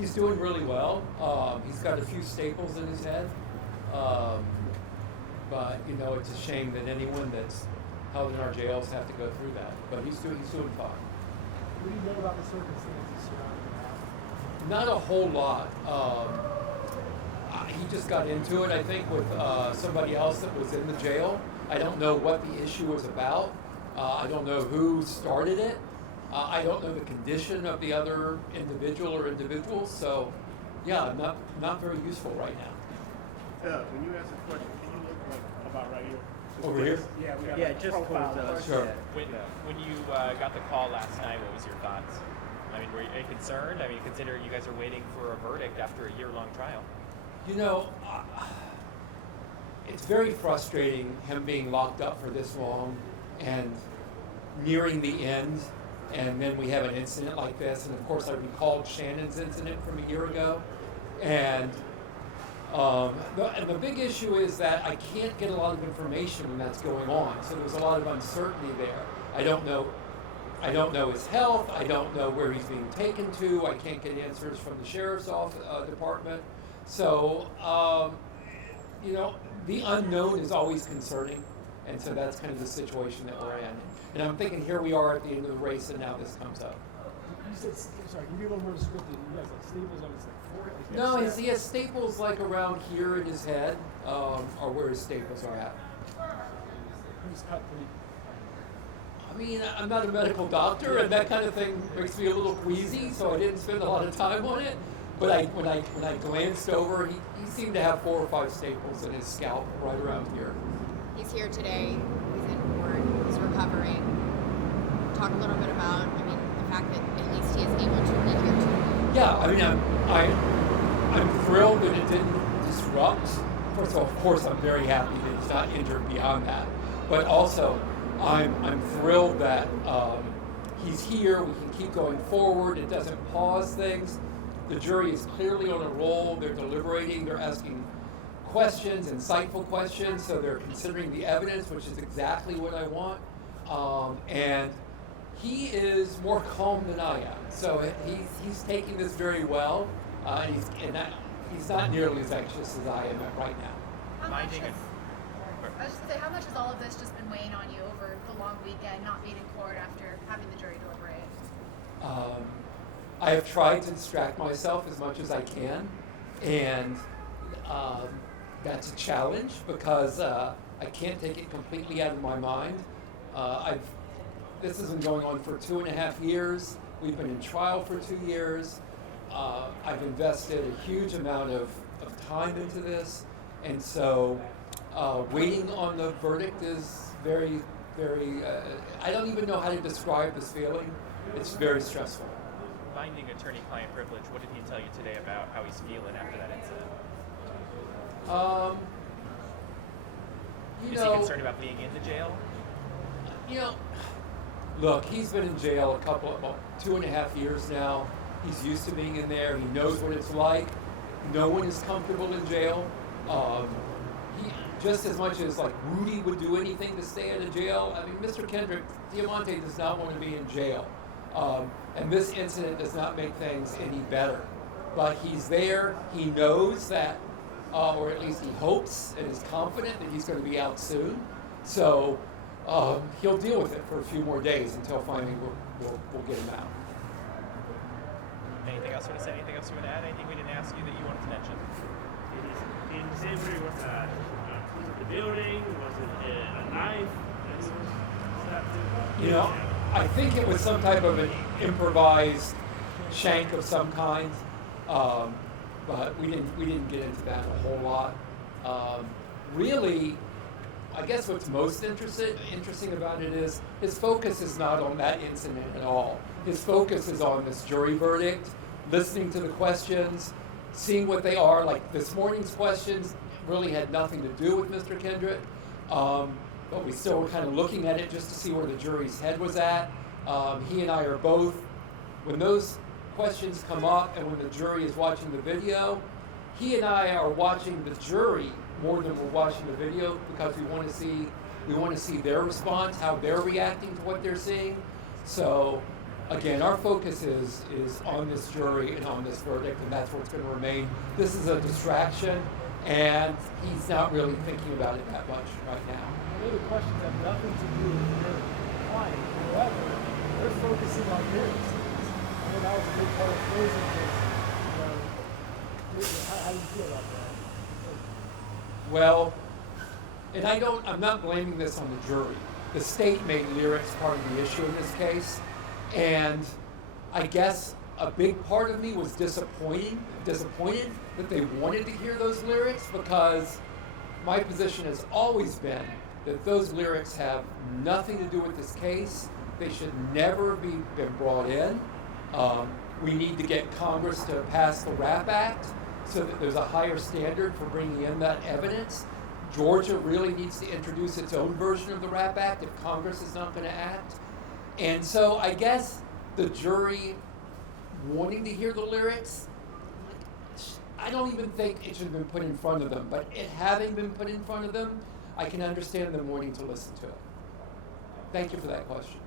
He's doing really well. He's got a few staples in his head. But it's a shame that anyone that's held in our jails have to go through that. But he's doing fine. What do you know about the circumstances surrounding that? Not a whole lot. He just got into it, I think, with somebody else that was in the jail. I don't know what the issue was about. I don't know who started it. I don't know the condition of the other individual or individuals. So, yeah, not very useful right now. When you ask a question, can you look about right here? Over here? Yeah, we got Yeah, a just profile. towards us. Sure. When you got the call last night, what was your thoughts? I mean, were you concerned? I mean, consider you guys are waiting for a verdict after a year-long trial. It's very frustrating him being locked up for this long and nearing the end, and then we have an incident like this. And of course, I recalled Shannon's incident from a year ago, and the big issue is that I can't get a lot of information when that's going on. So there's a lot of uncertainty there. I don't know his health. I don't know where he's being taken to. I can't get answers from the sheriff's department. So, the unknown is always concerning. And so that's kind of the situation that we're in. And I'm thinking here we are at the end of the race, and now this comes up. You said, sorry, can you be a little more descriptive? You guys like staples on his forehead? No, he has staples like around here in his head, or where his staples are at. He's cut pretty. I mean, I'm not a medical doctor, and that kind of thing makes me a little queasy, so I didn't spend a lot of time on it. But when I glanced over, he seemed to have 4 or 5 staples in his scalp right around here. He's here today. He's in court. He's recovering. Talk a little bit about, the fact that at least he is able to be here today. Yeah, I mean, I'm thrilled that it didn't disrupt. First of all, of course, I'm very happy that he's not injured beyond that. But also, I'm thrilled that he's here. We can keep going forward. It doesn't pause things. The jury is clearly on a roll. They're deliberating. They're asking questions, insightful questions. So they're considering the evidence, which is exactly what I want. And he is more calm than I am. So he's taking this very well. He's not nearly as anxious as I am right now. I was just going to say, how much has all of this just been weighing on you over the long weekend, not being in court after having the jury deliberate? I have tried to distract myself as much as I can, and that's a challenge because I can't take it completely out of my mind. This has been going on for 2.5 years. We've been in trial for 2 years. I've invested a huge amount of time into this, and so waiting on the verdict is very, very, I don't even know how to describe this feeling. It's very stressful. Finding attorney-client privilege, what did he tell you today about how he's feeling after that incident? Is he concerned about being in the jail? Look, he's been in jail about 2.5 years now. He's used to being in there. He knows what it's like. No one is comfortable in jail. He, just as much as like Rudy would do anything to stay in a jail, I mean, Mr. Kendrick, Deamonte does not want to be in jail. And this incident does not make things any better. But he's there. He knows that, or at least he hopes and is confident that he's going to be out soon. So he'll deal with it for a few more days until finally we'll get him out. Anything else you want to say? Anything else you want to add? Anything we didn't ask you that you wanted to mention? In his injury, was it the building? Was it a knife? I think it was some type of an improvised shank of some kind, but we didn't get into that a whole lot. Really, I guess what's most interesting about it is his focus is not on that incident at all. His focus is on this jury verdict, listening to the questions, seeing what they are. Like this morning's questions really had nothing to do with Mr. Kendrick. But we still were kind of looking at it just to see where the jury's head was at. He and I are both, when those questions come up and when the jury is watching the video, he and I are watching the jury more than we're watching the video because we want to see their response, how they're reacting to what they're seeing. So again, our focus is on this jury and on this verdict, and that's what's going to remain. This is a distraction, and he's not really thinking about it that much right now. The other questions have nothing to do with your client. However, they're focusing on lyrics. I know that was a big part of closing this. How do you feel about that? Well, and I'm not blaming this on the jury. The state made lyrics part of the issue in this case, and I guess a big part of me was disappointed that they wanted to hear those lyrics, because my position has always been that those lyrics have nothing to do with this case. They should never been brought in. We need to get Congress to pass the RAP Act so that there's a higher standard for bringing in that evidence. Georgia really needs to introduce its own version of the RAP Act if Congress is not going to act. And so I guess the jury wanting to hear the lyrics, I don't even think it should have been put in front of them, but it having been put in front of them, I can understand them wanting to listen to it. Thank you for that question.